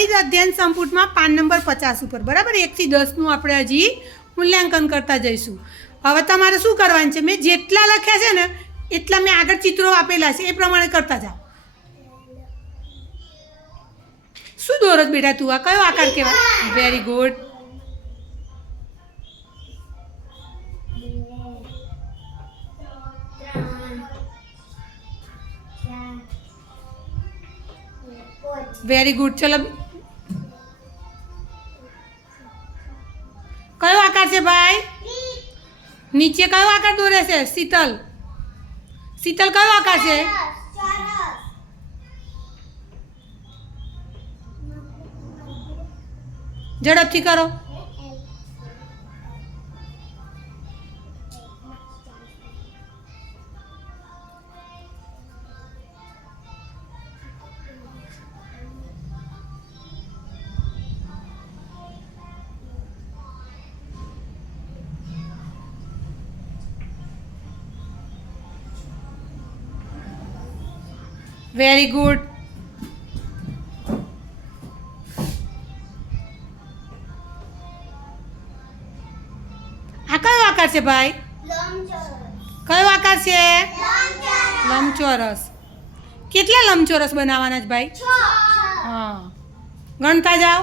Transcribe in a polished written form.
ગણિત અધ્યયન સંપુટમાં PAN number 50 ઉપર બરાબર 1 થી 10નું આપણે હજી મૂલ્યાંકન કરતા જઈશું. હવે તમારે શું કરવાનું છે? મેં જેટલા લખ્યા છે ને એટલા મેં આગળ ચિત્રો આપેલા છે એ પ્રમાણે કરતા જાઓ. શું દોરસ બેટા તું? આ કયો આકાર કહેવાય? Very good. Very good. ચલો કયો આકાર છે ભાઈ? નીચે કયો આકાર દોરે છે? શીતલ કયો આકાર છે? ઝડપથી કરો. Very good. આ કયો આકાર છે ભાઈ? કયો આકાર છે? લંબચોરસ. કેટલા લંબચોરસ બનાવવાના છે ભાઈ? 6. હા, ગણતા જાઓ.